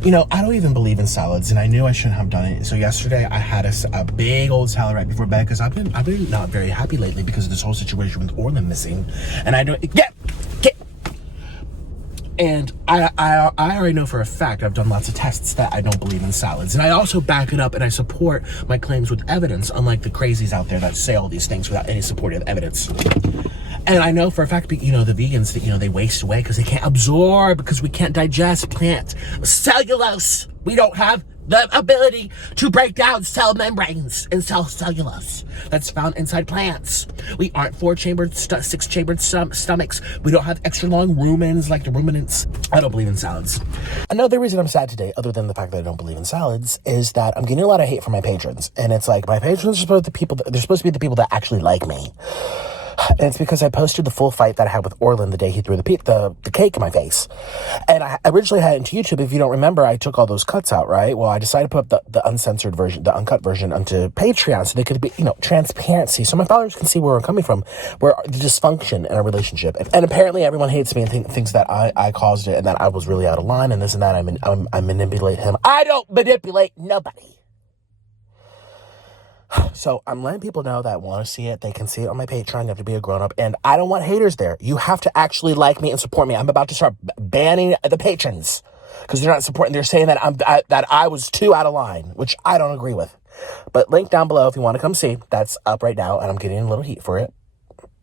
You know, I don't even believe in salads, and I knew I shouldn't have done it. So yesterday I had a big old salad right before bed because I've been not very happy lately because of this whole situation with Orlin missing. And I don't get. And I already know for a fact, I've done lots of tests, that I don't believe in salads. And I also back it up and I support my claims with evidence, unlike the crazies out there that say all these things without any supportive evidence. And I know for a fact, you know, the vegans that, you know, they waste away because they can't absorb, because we can't digest plant cellulose. We don't have the ability to break down cell membranes and cellulose that's found inside plants. We aren't 4-chambered, 6-chambered stomachs. We don't have extra long rumens like the ruminants. I don't believe in salads. Another reason I'm sad today, other than the fact that I don't believe in salads, is that I'm getting a lot of hate from my patrons. And it's like, my patrons are supposed to be the people that actually like me. And it's because I posted the full fight that I had with Orlin the day he threw the cake in my face. And I originally had it into YouTube. If you don't remember, I took all those cuts out, right? Well, I decided to put up the uncensored version, the uncut version onto Patreon so they could be, you know, transparency. So my followers can see where we're coming from, where the dysfunction in our relationship. And apparently everyone hates me and thinks that I caused it and that I was really out of line and this and that. I manipulate him. I don't manipulate nobody. So I'm letting people know that want to see it. They can see it on my Patreon. You have to be a grown-up. And I don't want haters there. You have to actually like me and support me. I'm about to start banning the patrons because they're not supporting. They're saying that I was too out of line, which I don't agree with. But link down below if you want to come see. That's up right now, and I'm getting a little heat for it.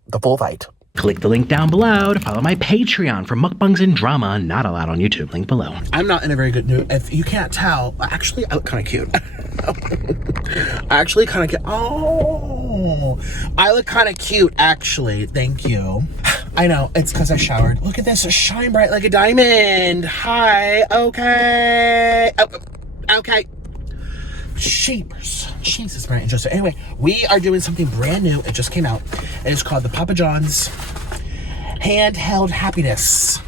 The full fight. Click the link down below to follow my Patreon for mukbangs and drama not allowed on YouTube. Link below. I'm not in a very good mood. If you can't tell, actually, I look kind of cute. Actually, kind of cute. Oh, I look kind of cute, actually. Thank you. I know, it's because I showered. Look at this, shine bright like a diamond. Hi, okay. Okay. Sheepers. Jesus, Mary and Joseph. Anyway, we are doing something brand new. It just came out. It is called the Papa John's Handheld Happiness.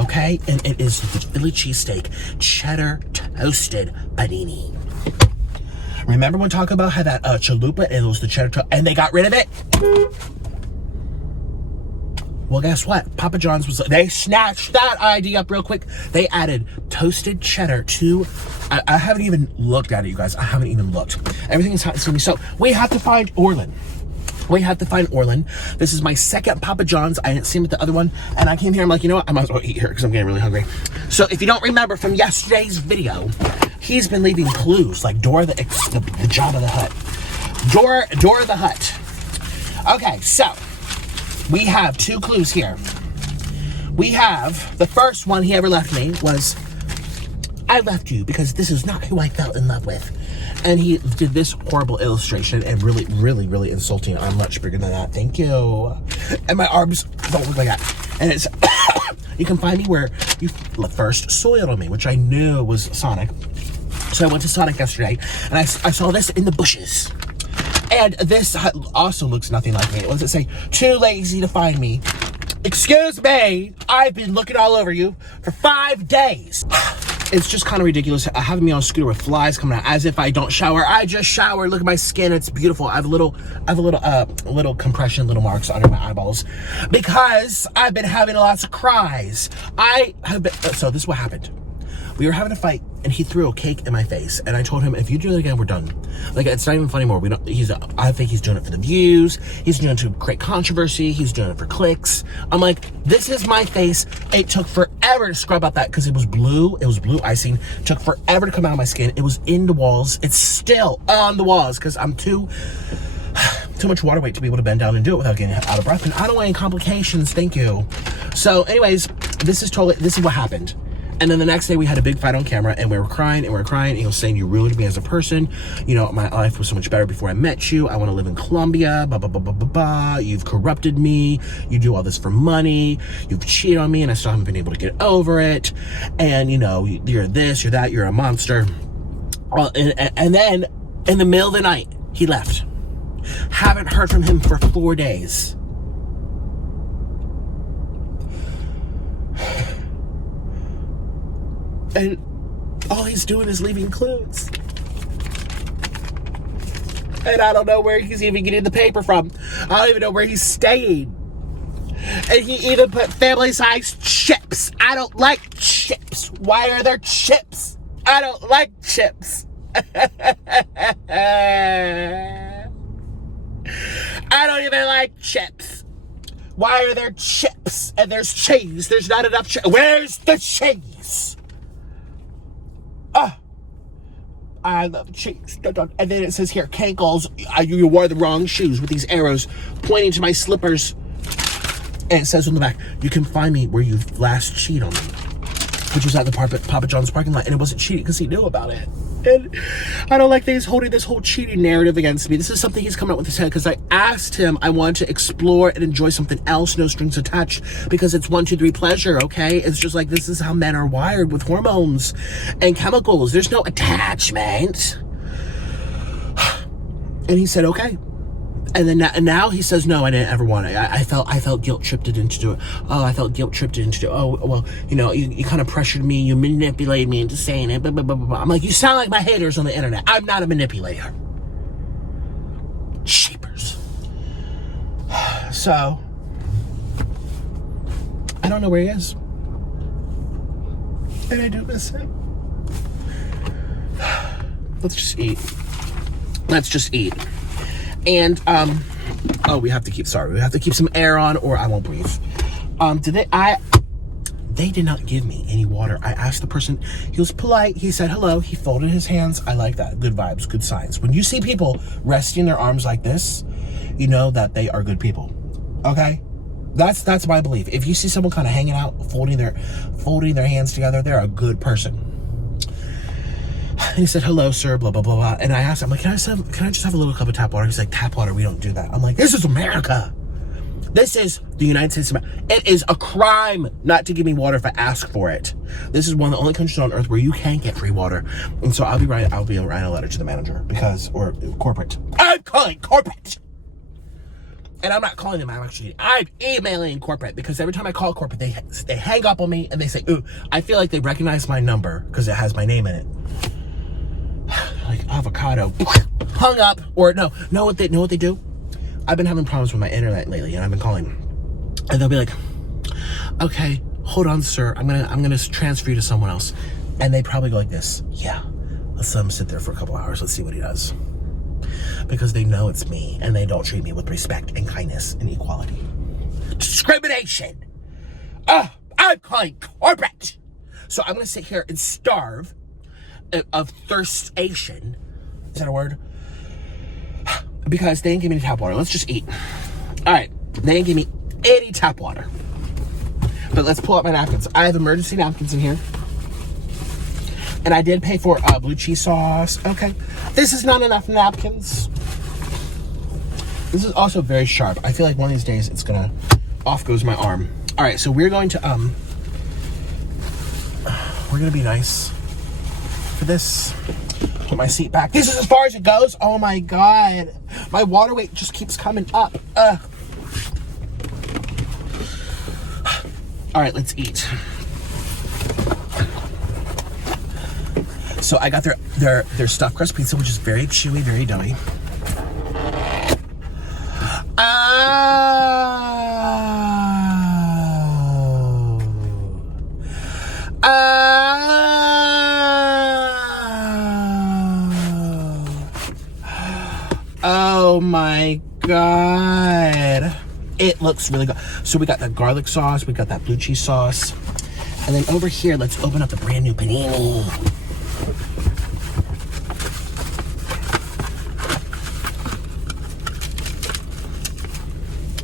Okay? And it is the Philly cheesesteak cheddar toasted panini. Remember when talking about how that chalupa, it was the cheddar and they got rid of it? Well, guess what? Papa John's they snatched that idea up real quick. They added toasted cheddar to, I haven't even looked at it, you guys. I haven't even looked. Everything is hot to me. So we have to find Orlin. We have to find Orlin. This is my second Papa John's. I didn't see him at the other one. And I came here, I'm like, you know what? I might as well eat here because I'm getting really hungry. So if you don't remember from yesterday's video, he's been leaving clues like Dora the Jabba the Hutt. Dora the Hutt. Okay, so we have 2 clues here. We have, the first one he ever left me was, I left you because this is not who I fell in love with. And he did this horrible illustration and really, really, really insulting. I'm much bigger than that. Thank you. And my arms don't look like that. And it's, you can find me where you first soiled on me, which I knew was Sonic. So I went to Sonic yesterday and I saw this in the bushes. And this also looks nothing like me. What does it say? Too lazy to find me. Excuse me. I've been looking all over you for 5 days. It's just kind of ridiculous having me on a scooter with flies coming out as if I don't shower. I just showered. Look at my skin. It's beautiful. I have a little compression, little marks under my eyeballs because I've been having lots of cries. So this is what happened. We were having a fight and he threw a cake in my face and I told him, if you do it again, we're done. Like, it's not even funny anymore. I think he's doing it for the views. He's doing it to create controversy. He's doing it for clicks. I'm like, this is my face. It took forever to scrub out that because it was blue. It was blue icing. It took forever to come out of my skin. It was in the walls. It's still on the walls because I'm too much water weight to be able to bend down and do it without getting out of breath. And I don't want any complications. Thank you. So anyways, this is what happened. And then the next day we had a big fight on camera and we were crying and we were crying and he was saying, you ruined me as a person. You know, my life was so much better before I met you. I want to live in Colombia, blah, blah, blah, blah, blah, blah. You've corrupted me. You do all this for money. You've cheated on me and I still haven't been able to get over it. And you know, you're this, you're that, you're a monster. And then in the middle of the night, he left. Haven't heard from him for 4 days. And all he's doing is leaving clues. And I don't know where he's even getting the paper from. I don't even know where he's staying. And he even put family-sized chips. I don't like chips. chips? Why are there chips? I don't like chips. I don't even like chips. Why are there chips? And there's cheese. There's not enough cheese. Where's the cheese? Oh, I love cheese. And then it says here, cankles, you wore the wrong shoes with these arrows pointing to my slippers. And it says on the back, you can find me where you last cheated on me. Which was at the Papa John's parking lot. And it wasn't cheating because he knew about it. And I don't like that he's holding this whole cheating narrative against me. This is something he's coming up with his head because I asked him, I want to explore and enjoy something else, no strings attached, because it's 1, 2, 3 pleasure, okay? It's just like, this is how men are wired with hormones and chemicals. There's no attachment. And he said, okay. And then now he says, no, I didn't ever want it. I felt guilt tripped into it. Oh, I felt guilt tripped into it. Oh, well, you know, you kind of pressured me. You manipulated me into saying it. Blah, blah, blah, blah. I'm like, you sound like my haters on the internet. I'm not a manipulator. Cheapers. So, I don't know where he is. And I do miss him. Let's just eat. Let's just eat. And, oh, we have to keep some air on or I won't breathe. They did not give me any water. I asked the person, he was polite. He said hello. He folded his hands. I like that. Good vibes, good signs. When you see people resting their arms like this, you know that they are good people. Okay? That's my belief. If you see someone kind of hanging out, folding their hands together, they're a good person. And he said, hello, sir, blah, blah, blah, blah. And I asked him, I'm like, can I just have a little cup of tap water? He's like, tap water, we don't do that. I'm like, this is America. This is the United States of America. It is a crime not to give me water if I ask for it. This is one of the only countries on earth where you can't get free water. And so I'll be writing a letter to the manager or corporate. I'm calling corporate. And I'm not calling them, I'm emailing corporate because every time I call corporate, they hang up on me and they say, ooh, I feel like they recognize my number because it has my name in it. Like avocado, hung up, or no, know what they do? I've been having problems with my internet lately, and I've been calling, and they'll be like, "Okay, hold on, sir. I'm gonna transfer you to someone else," and they probably go like this, "Yeah, let's let him sit there for a couple hours. Let's see what he does," because they know it's me, and they don't treat me with respect and kindness and equality. Discrimination. I'm calling corporate, so I'm gonna sit here and starve of thirstation. Is that a word? Because they didn't give me any tap water. Let's just eat. All right, they didn't give me any tap water. But let's pull out my napkins. I have emergency napkins in here. And I did pay for blue cheese sauce. Okay, this is not enough napkins. This is also very sharp. I feel like one of these days it's gonna, off goes my arm. All right, so we're going to, we're gonna be nice for this. Put my seat back. This is as far as it goes. Oh my God. My water weight just keeps coming up. All right, let's eat. So I got their stuffed crust pizza, which is very chewy, very doughy. Oh my God. It looks really good. So we got that garlic sauce, we got that blue cheese sauce. And then over here, let's open up the brand new panini.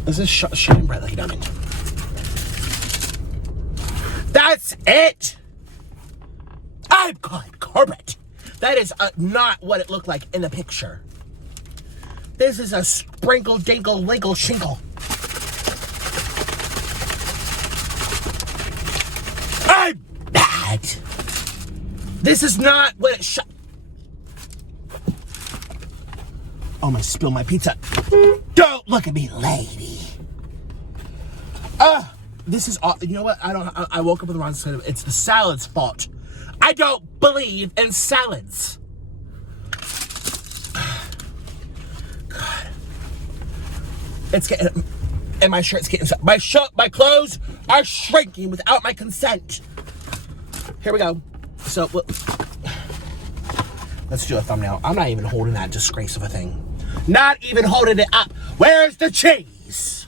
This is shining bright like a diamond. That's it. I'm calling corporate. That is not what it looked like in the picture. This is a sprinkle, dinkle, linkle, shinkle. I'm bad. This is not what it Oh, I spilled my pizza. Don't look at me, lady. This is, you know what? I woke up with the wrong side of it. It's the salad's fault. I don't believe in salads. God. It's getting, and my shirt's getting, my clothes are shrinking without my consent. here we go. So, let's do a thumbnail. I'm not even holding that disgrace of a thing. Not even holding it up. Where's the cheese?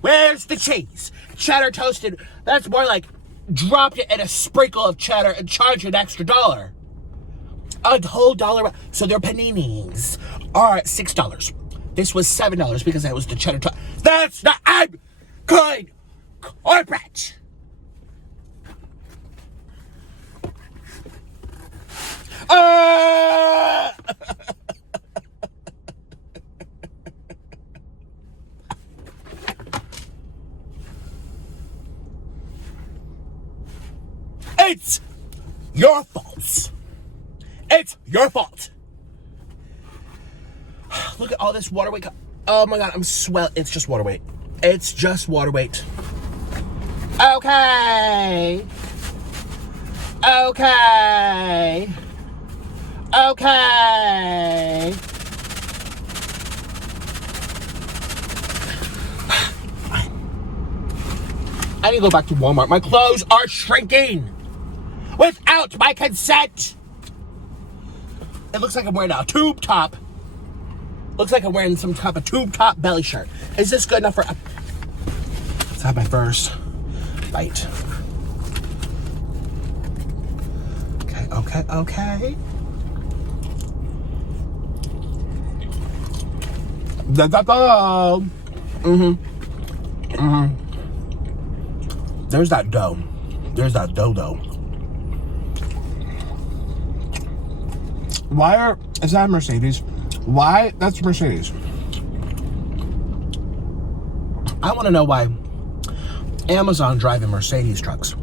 Where's the cheese? Cheddar toasted. That's more like dropped it in a sprinkle of cheddar and charged an extra $1. A whole $1. So their paninis are $6. This was $7 because that was the cheddar toast. That's not, I'm good corporate. It's your fault. It's your fault. Look at all this water weight. Oh my God, I'm swell. It's just water weight. It's just water weight. Okay. Okay. Okay. I need to go back to Walmart. My clothes are shrinking without my consent. It looks like I'm wearing a tube top. Looks like I'm wearing some type of tube top belly shirt. Is this good enough for... Let's have my first bite. Okay, okay, okay. Da-da-da. There's that dough. There's that dough. Is that Mercedes? Why? That's Mercedes. I want to know why Amazon driving Mercedes trucks.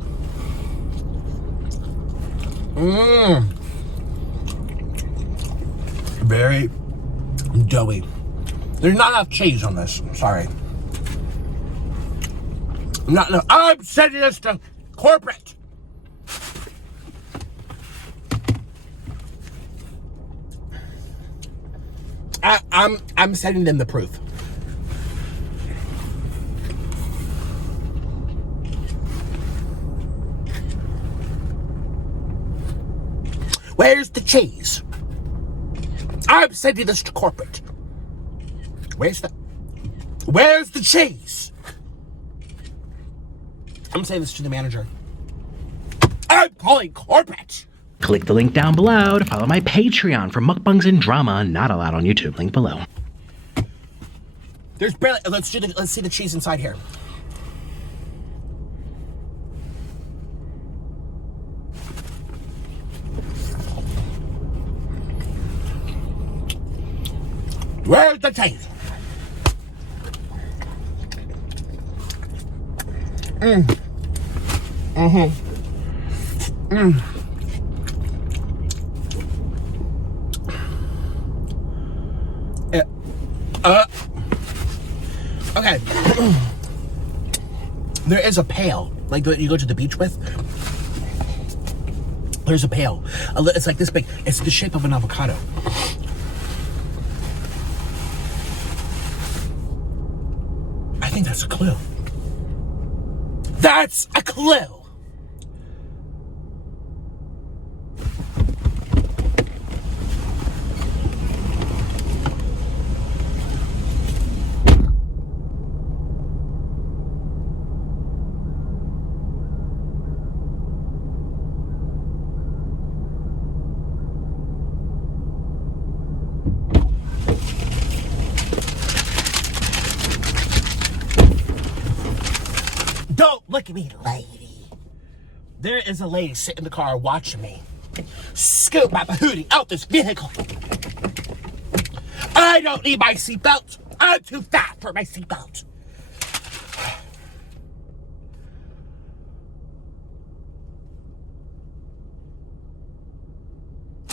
Very doughy. There's not enough cheese on this. Sorry. Not enough. I'm sending this to corporate. I'm sending them the proof. Where's the cheese? I'm sending this to corporate. Where's the cheese? I'm saying this to the manager. I'm calling corporate. Click the link down below to follow my Patreon for mukbangs and drama not allowed on YouTube. Link below. There's barely. Let's see the cheese inside here. Where's the cheese? Okay. There is a pail, like that you go to the beach with. There's a pail. It's like this big. It's the shape of an avocado. I think that's a clue. That's a clue. Don't look at me, lady. There is a lady sitting in the car watching me scoop my hootie out this vehicle. I don't need my seatbelt. I'm too fat for my seatbelt.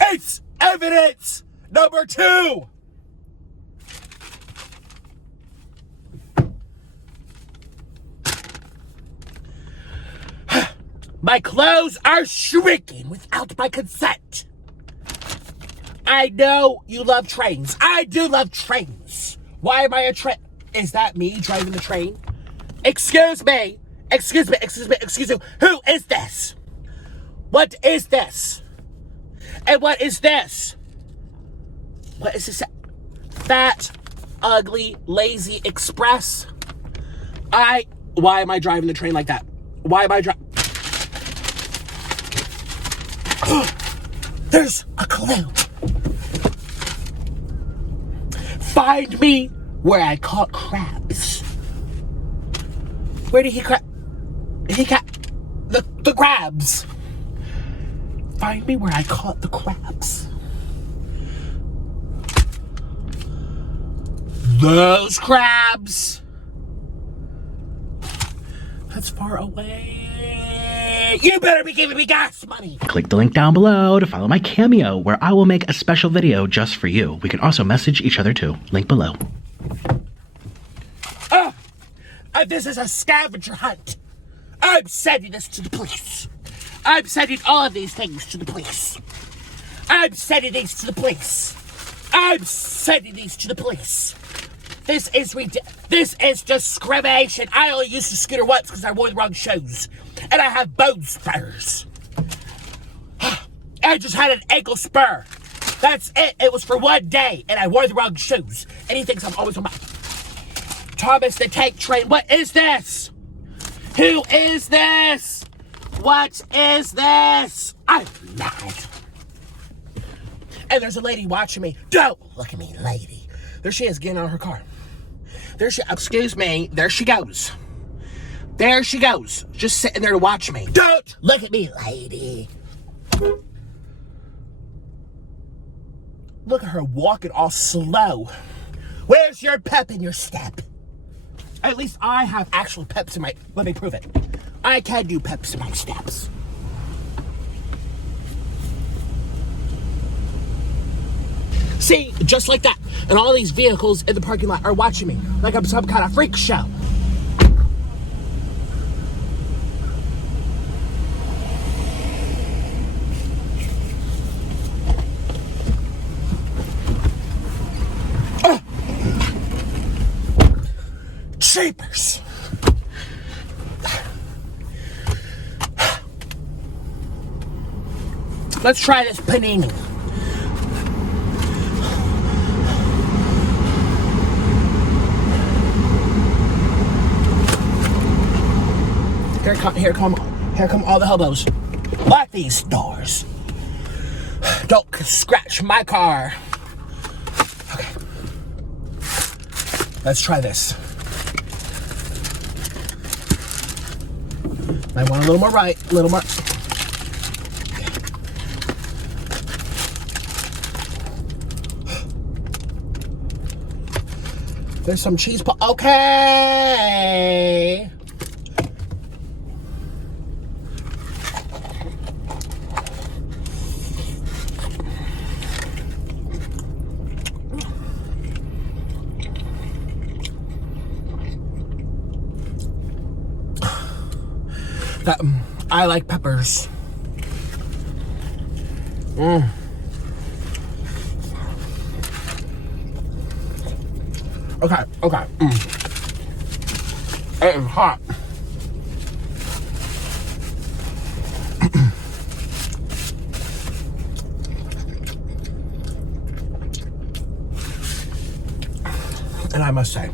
It's evidence number 2. My clothes are shrinking without my consent. I know you love trains. I do love trains. Why am I a train? Is that me driving the train? Excuse me. Excuse me. Excuse me. Excuse me. Who is this? What is this? And what is this? What is this? Fat, ugly, lazy express. Why am I driving the train like that? Why am I driving? There's a clue. Find me where I caught crabs. Where did he caught the crabs? Find me where I caught the crabs. Those crabs. That's far away. You better be giving me gas money. Click the link down below to follow my Cameo, where I will make a special video just for you. We can also message each other too. Link below. This is a scavenger hunt. I'm sending this to the police. I'm sending all of these things to the police. I'm sending these to the police. I'm sending these to the police. This is discrimination. I only used the scooter once because I wore the wrong shoes. And I have bone spurs. I just had an ankle spur. That's it. It was for one day. And I wore the wrong shoes. And he thinks I'm always on my... Thomas the Tank Train. What is this? Who is this? What is this? I'm mad. And there's a lady watching me. Don't look at me, lady. There she is, getting out of her car. Excuse me, there she goes. There she goes, just sitting there to watch me. Don't look at me, lady. Look at her walking all slow. Where's your pep in your step? At least I have actual peps in my... Let me prove it. I can do peps in my steps. See, just like that. And all these vehicles in the parking lot are watching me like I'm some kind of freak show. Jeepers. Let's try this panini. Here come all the hobos. Lock these doors. Don't scratch my car. Okay. Let's try this. I want a little more right, a little more. There's some cheese. Okay. I like peppers. Okay. It is hot. And I must say,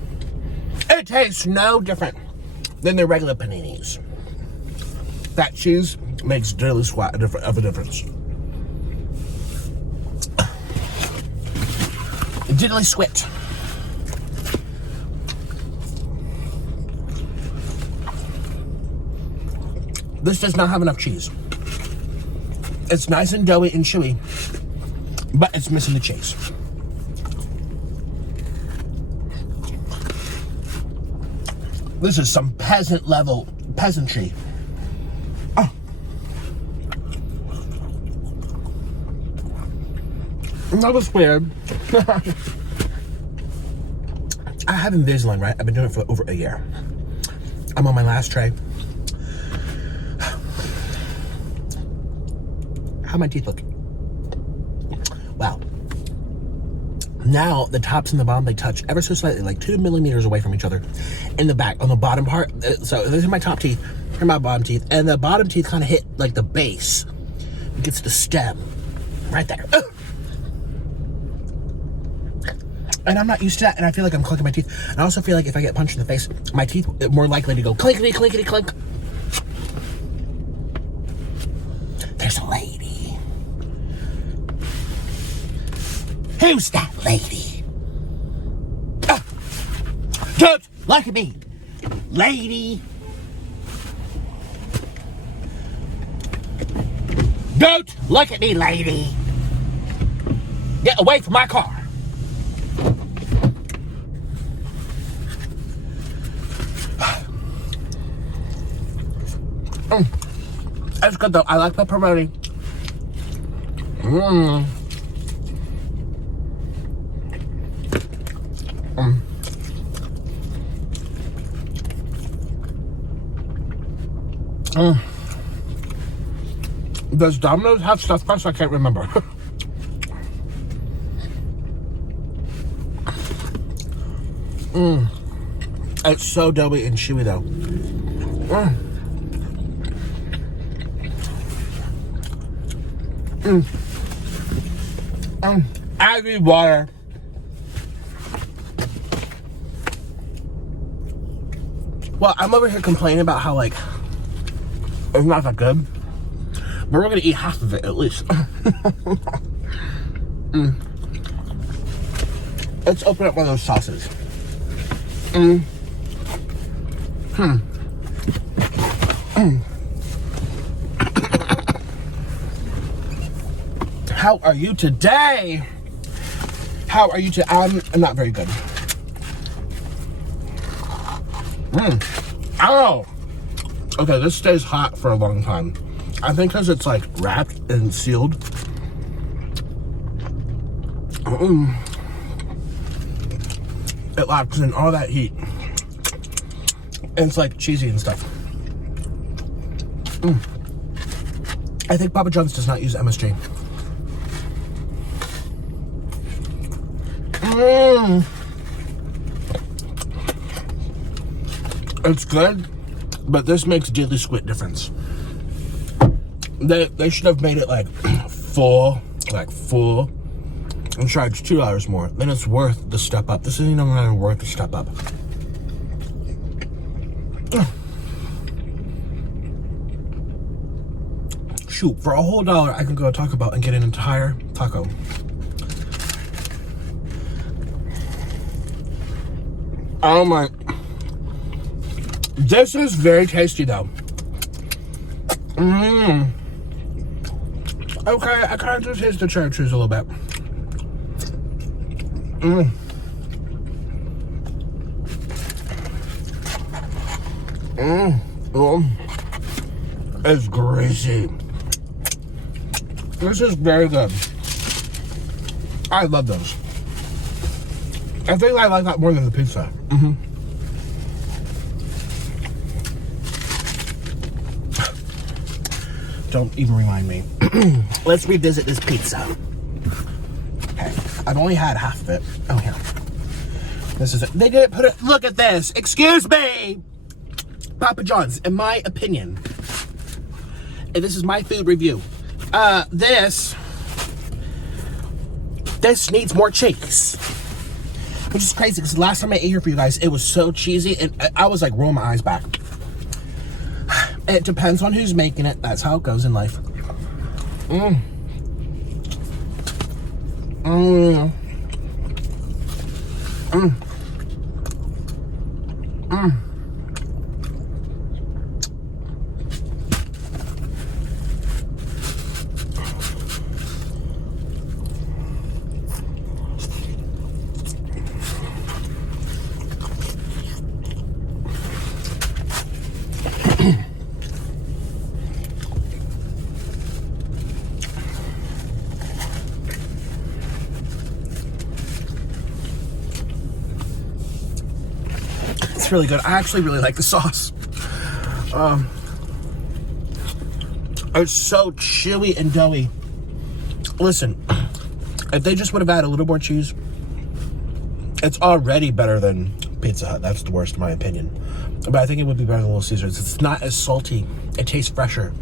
it tastes no different than the regular paninis. That cheese makes diddly squat of a difference. Diddly squit. This does not have enough cheese. It's nice and doughy and chewy, but it's missing the cheese. This is some peasant level peasantry. Oh. That was weird. I have Invisalign, right? I've been doing it for over a year. I'm on my last tray. How my teeth look? Wow. Now the tops and the bottom, they touch ever so slightly, like 2 millimeters away from each other in the back on the bottom part. So these are my top teeth, here are my bottom teeth, and the bottom teeth kind of hit like the base It gets the stem right there. Ugh. And I'm not used to that, and I feel like I'm clinking my teeth. And I also feel like if I get punched in the face, my teeth are more likely to go clinkety, clinkety, clink. There's a lady. Who's that lady? Don't look at me, lady. Don't look at me, lady. Get away from my car. That's good though. I like pepperoni. Does Domino's have stuffed crust? I can't remember. It's so doughy and chewy though. I need water. Well, I'm over here complaining about how, like, it's not that good. But we're gonna eat half of it at least. Let's open up one of those sauces. How are you today? How are you I'm not very good. Oh! Okay, this stays hot for a long time. I think because it's like wrapped and sealed. It locks in all that heat. And it's like cheesy and stuff. I think Papa John's does not use MSG. It's good, but this makes a deadly squid difference. They should have made it like full, and charged $2 more. Then it's worth the step up. This isn't even worth the step up. Shoot, for a whole $1, I can go to Taco Bell and get an entire taco. Oh my. This is very tasty though. Okay, I kind of taste the cherry cheese a little bit. It's greasy. This is very good. I love those. I think I like that more than the pizza. Don't even remind me. Let's revisit this pizza. Okay, I've only had half of it. Oh, yeah. This is it. They didn't put it. Look at this. Excuse me. Papa John's, in my opinion, and this is my food review. This needs more cheese. Which is crazy because the last time I ate here for you guys, it was so cheesy and I was like rolling my eyes back. It depends on who's making it. That's how it goes in life. It's really good. I actually really like the sauce. It's so chewy and doughy. Listen, if they just would have added a little more cheese, it's already better than Pizza Hut. That's the worst in my opinion. But I think it would be better than Little Caesars. It's not as salty. It tastes fresher.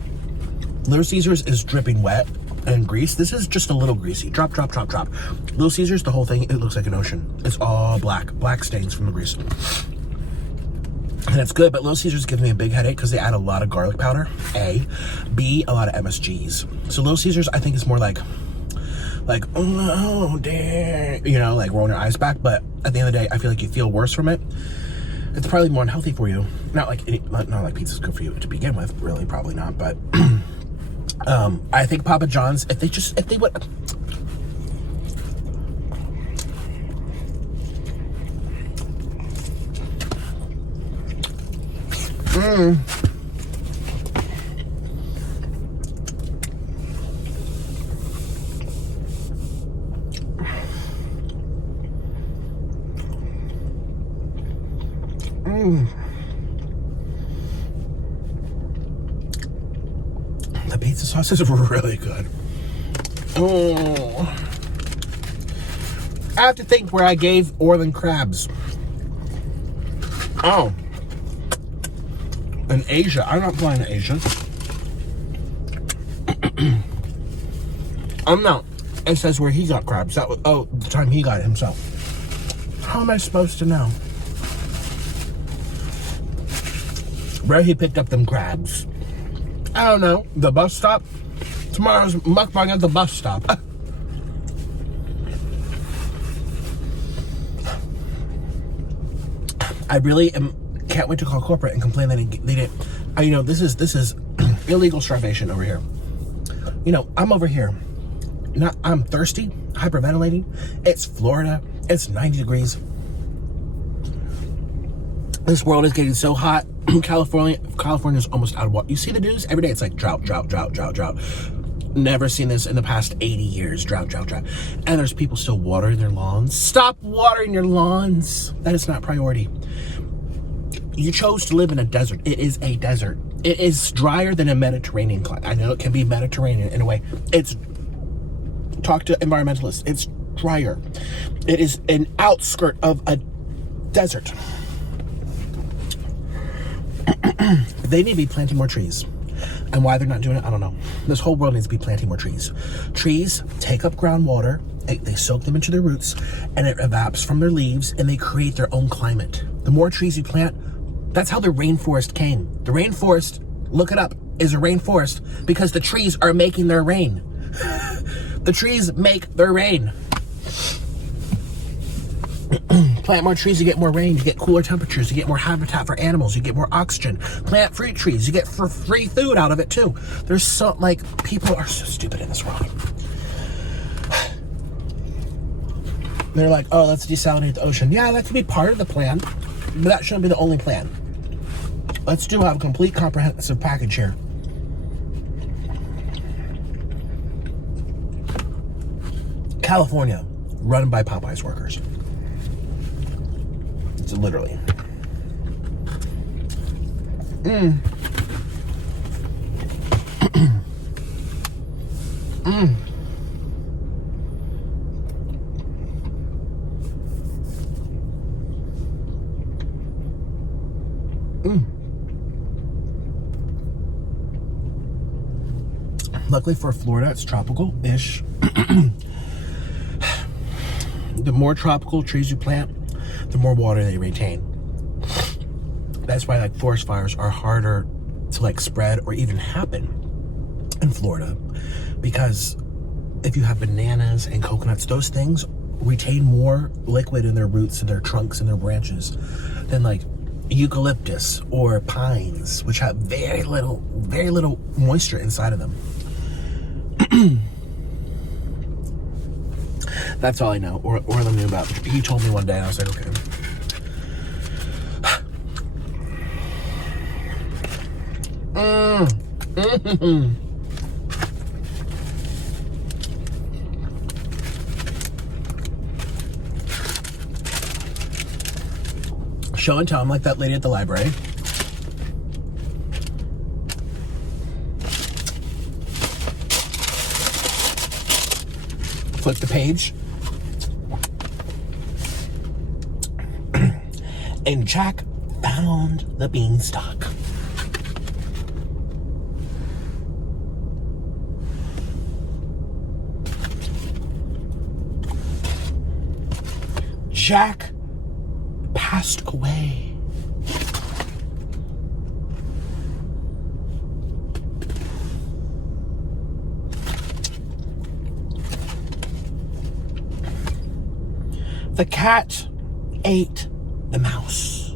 Little Caesars is dripping wet and grease. This is just a little greasy. Drop, drop, drop, drop. Little Caesars, the whole thing, it looks like an ocean. It's all black stains from the grease. And it's good, but Little Caesars gives me a big headache because they add a lot of garlic powder, A. B, a lot of MSGs. So Little Caesars, I think, is more like, oh, damn, you know, like rolling your eyes back. But at the end of the day, I feel like you feel worse from it. It's probably more unhealthy for you. Not like pizza's good for you to begin with, really, probably not. But I think Papa John's, if they would. The pizza sauce is really good. Oh, I have to think where I gave Orlin crabs. Oh, in Asia. I'm not flying to Asia. I'm not. It says where he got crabs. That was, oh, the time he got it himself. How am I supposed to know where he picked up them crabs? I don't know. The bus stop? Tomorrow's mukbang at the bus stop. I really can't wait to call corporate and complain that they didn't. You know, this is illegal starvation over here. You know, I'm over here. I'm thirsty, hyperventilating. It's Florida. It's 90 degrees. This world is getting so hot. California's almost out of water. You see the news? Every day it's like drought, drought, drought, drought, drought. Never seen this in the past 80 years. Drought, drought, drought. And there's people still watering their lawns. Stop watering your lawns. That is not priority. You chose to live in a desert. It is a desert. It is drier than a Mediterranean climate. I know it can be Mediterranean in a way. Talk to environmentalists. It's drier. It is an outskirt of a desert. They need to be planting more trees. And why they're not doing it, I don't know. This whole world needs to be planting more trees. Trees take up groundwater, they soak them into their roots, and it evaporates from their leaves, and they create their own climate. The more trees you plant, that's how the rainforest came. The rainforest, look it up, is a rainforest because the trees are making their rain. The trees make their rain. Plant more trees, you get more rain, you get cooler temperatures, you get more habitat for animals, you get more oxygen. Plant fruit trees, you get free food out of it too. There's so, like, people are so stupid in this world. They're like, oh, let's desalinate the ocean. Yeah, that could be part of the plan, but that shouldn't be the only plan. Let's have a complete comprehensive package here. California, run by Popeyes workers. It's literally. Luckily for Florida, it's tropical-ish. The more tropical trees you plant, the more water they retain. That's why, like, forest fires are harder to, like, spread or even happen in Florida, because if you have bananas and coconuts, those things retain more liquid in their roots and their trunks and their branches than, like, eucalyptus or pines, which have very little moisture inside of them. That's all I know. Orlin knew about. He told me one day, and I was like, okay. Show and tell. I'm like that lady at the library. Flip the page. And Jack found the beanstalk. Jack passed away. The cat ate the mouse.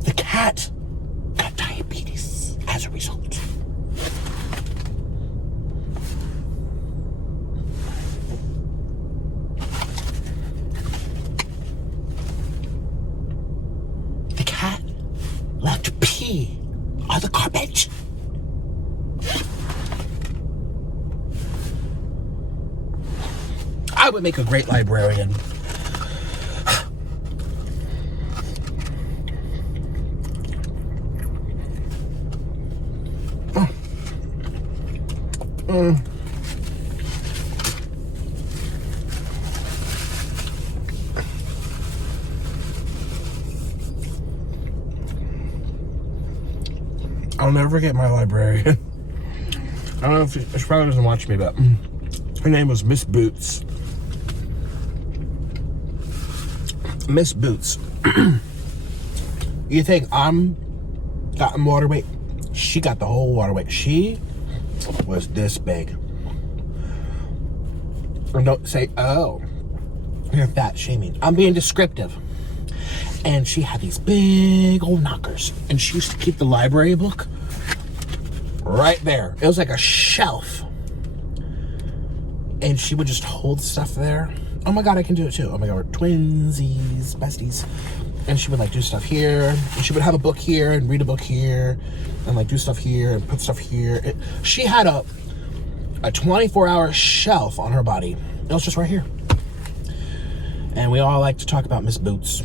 The cat got diabetes as a result. The cat left pee on the carpet. I would make a great librarian. I'll never get my librarian. I don't know if she probably doesn't watch me, but her name was Miss Boots. Miss Boots. You think I'm got water weight? She got the whole water weight. She was this big. And don't say, oh, you're fat shaming. I'm being descriptive. And she had these big old knockers. And she used to keep the library book right there. It was like a shelf. And she would just hold stuff there. Oh my God, I can do it too. Oh my God, we're twinsies, besties. And she would like do stuff here. And she would have a book here and read a book here. And like do stuff here and put stuff here. She had a 24-hour shelf on her body. It was just right here. And we all like to talk about Miss Boots.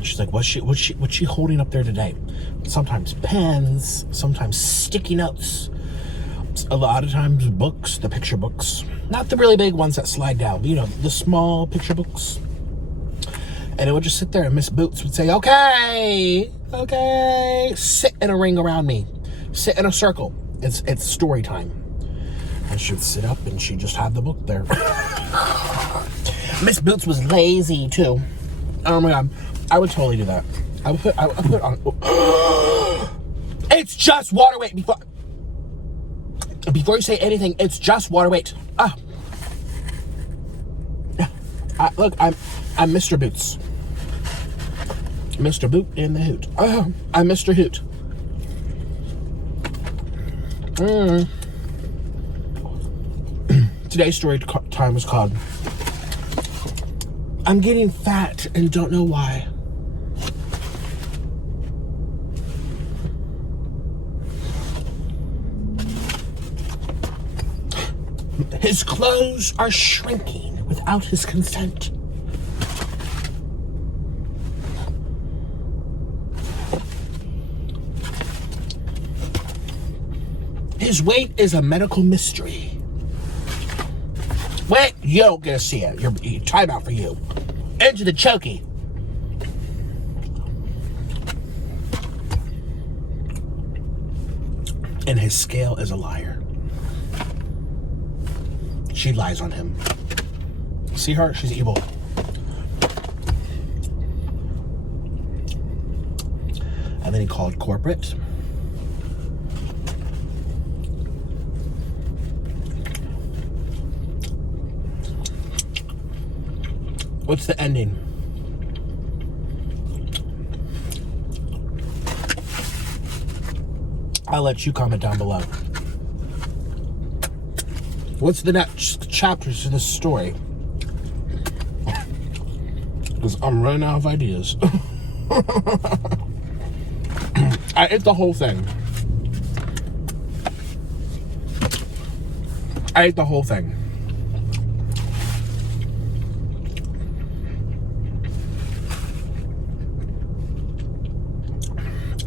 She's like, what's she holding up there today? Sometimes pens, sometimes sticky notes, a lot of times books, the picture books. Not the really big ones that slide down, but, you know, the small picture books. And it would just sit there and Miss Boots would say, okay, sit in a ring around me. Sit in a circle. It's story time. And she would sit up and she just had the book there. Miss Boots was lazy too. Oh my God. I would totally do that. I would put on. It's just water weight. Before you say anything, it's just water weight. Look, I'm Mr. Boots. Mr. Boot in the Hoot. I'm Mr. Hoot. Today's story time is called I'm Getting Fat and Don't Know Why. His clothes are shrinking without his consent. His weight is a medical mystery. Wait, you don't get to see it. Time out for you. Into the chokey. And his scale is a liar. She lies on him. See her? She's evil. And then he called corporate. What's the ending? I'll let you comment down below. What's the next chapters to this story? Because I'm running out of ideas. I ate the whole thing. I ate the whole thing.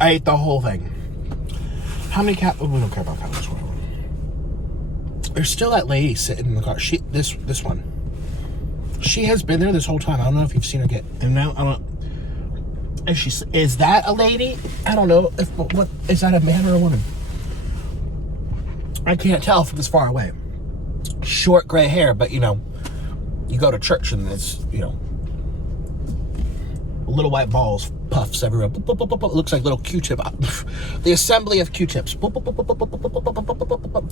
I ate the whole thing. How many cat? Oh, we don't care about calories. There's still that lady sitting in the car. This one. She has been there this whole time. I don't know if you've seen her get. And now And is that a lady? I don't know. What is that, a man or a woman? I can't tell from this far away. Short gray hair, but you know, you go to church and it's, you know, little white balls, puffs everywhere. It looks like little Q-tip. The assembly of Q-tips.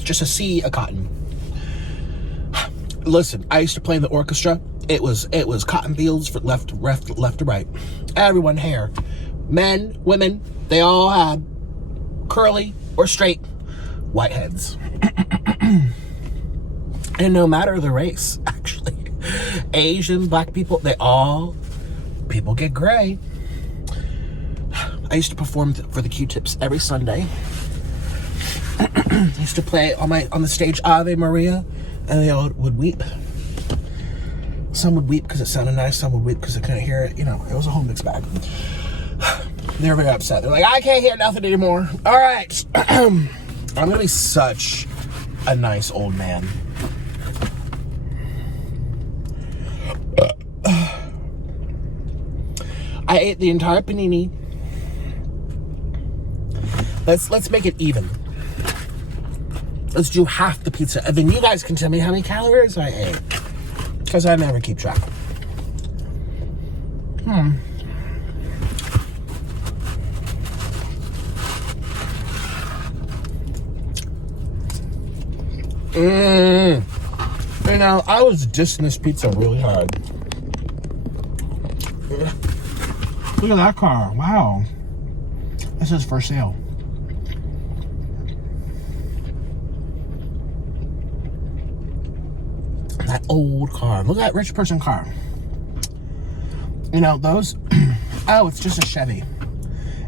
Just a sea of cotton. Listen, I used to play in the orchestra. It was cotton fields from left to right. Everyone hair. Men, women, they all had curly or straight white heads. And no matter the race, actually. Asian, black people, people get gray. I used to perform for the Q-tips every Sunday. I used to play on the stage Ave Maria, and they all would weep. Some would weep because it sounded nice, some would weep because they couldn't hear it. You know, it was a whole mixed bag. They were very upset. They're like, I can't hear nothing anymore. All right. I'm gonna be such a nice old man. I ate the entire panini. Let's make it even. Let's do half the pizza, and then you guys can tell me how many calories I ate, because I never keep track. You know, I was dissing this pizza really hard. Look at that car. Wow. This is for sale. That old car. Look at that rich person car. You know, those... Oh, it's just a Chevy.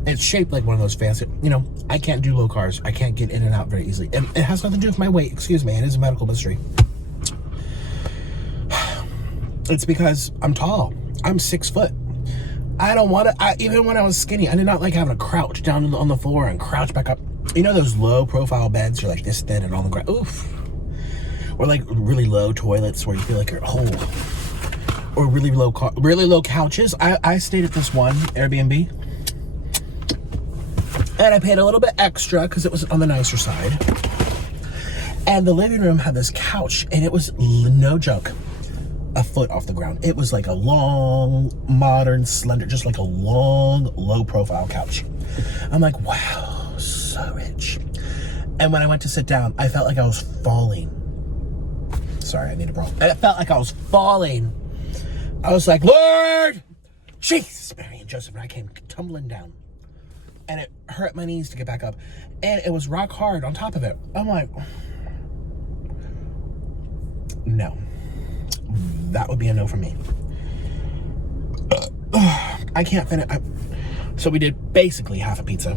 It's shaped like one of those fancy... You know, I can't do low cars. I can't get in and out very easily. And it has nothing to do with my weight. Excuse me. It is a medical mystery. It's because I'm tall. I'm 6 foot. I don't want to... Even when I was skinny, I did not like having to crouch down on the floor and crouch back up. You know those low-profile beds are like this thin and on the ground? Oof. Or like really low toilets where you feel like you're whole. Or really low couches. I stayed at this one Airbnb. And I paid a little bit extra because it was on the nicer side. And the living room had this couch, and it was, no joke, a foot off the ground. It was like a long, modern, slender, just like a long, low-profile couch. I'm like, wow, so rich. And when I went to sit down, I felt like I was falling. Sorry, I need a bra. It felt like I was falling. I was like, Lord! Jesus, Mary and Joseph, and I came tumbling down. And it hurt my knees to get back up. And it was rock hard on top of it. I'm like, no. That would be a no for me. I can't finish. So we did basically half a pizza.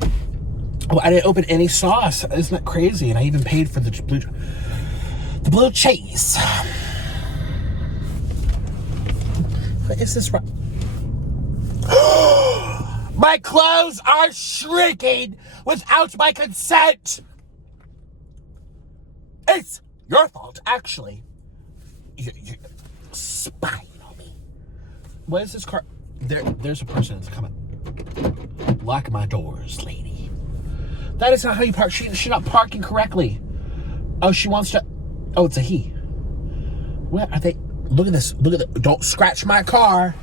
Oh, I didn't open any sauce. Isn't that crazy? And I even paid for the blue cheese. But is this right? My clothes are shrinking without my consent. It's your fault, actually. You're spying on me. What is this car? There's a person that's coming. Lock my doors, lady. That is not how you park. She's not parking correctly. Oh, she wants to... Oh, it's a he. Where are they? Look at this. Look at the... Don't scratch my car.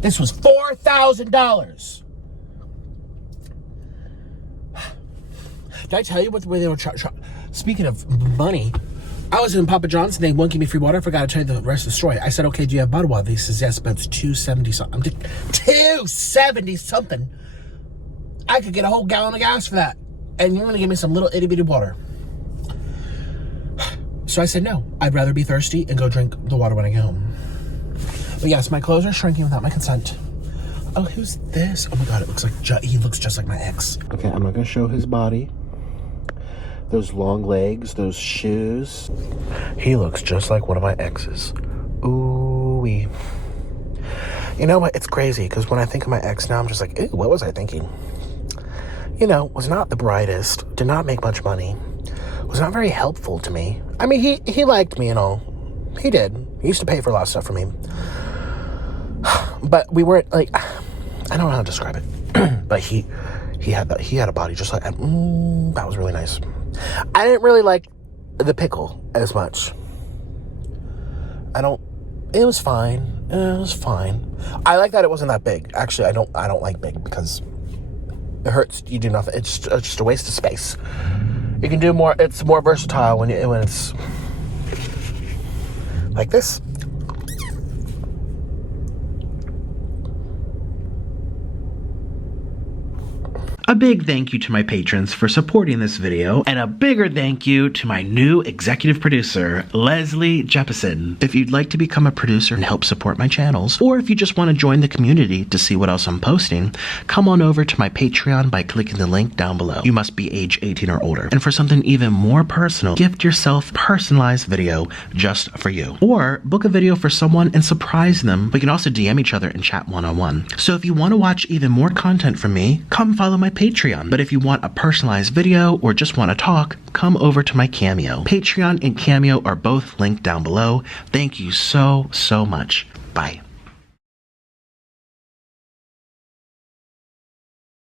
This was $4,000. Did I tell you where they were speaking of money, I was in Papa John's and they won't give me free water. I forgot to tell you the rest of the story. I said, okay, do you have bottled water? He says, yes, but it's $2.70 something. $2.70 something. I could get a whole gallon of gas for that. And you're going to give me some little itty bitty water. So I said, no, I'd rather be thirsty and go drink the water when I get home. But yes, my clothes are shrinking without my consent. Oh, who's this? Oh my God, it looks like, he looks just like my ex. Okay, I'm not going to show his body. Those long legs, those shoes. He looks just like one of my exes. Ooh-wee. You know what? It's crazy, because when I think of my ex now, I'm just like, ew, what was I thinking? You know, was not the brightest, did not make much money, was not very helpful to me. I mean, he liked me and all. He did. He used to pay for a lot of stuff for me. but we weren't like, I don't know how to describe it, but he had a body just like, that was really nice. I didn't really like the pickle as much. It was fine. It was fine. I like that it wasn't that big. Actually, I don't like big because it hurts. You do nothing. It's just a waste of space. You can do more. It's more versatile when it's like this. A big thank you to my patrons for supporting this video, and a bigger thank you to my new executive producer, Leslie Jeppesen. If you'd like to become a producer and help support my channels, or if you just want to join the community to see what else I'm posting, come on over to my Patreon by clicking the link down below. You must be age 18 or older. And for something even more personal, gift yourself a personalized video just for you. Or book a video for someone and surprise them. We can also DM each other and chat one-on-one. So if you want to watch even more content from me, come follow my Patreon. But if you want a personalized video or just want to talk, come over to my Cameo. Patreon and Cameo are both linked down below. Thank you so much. Bye.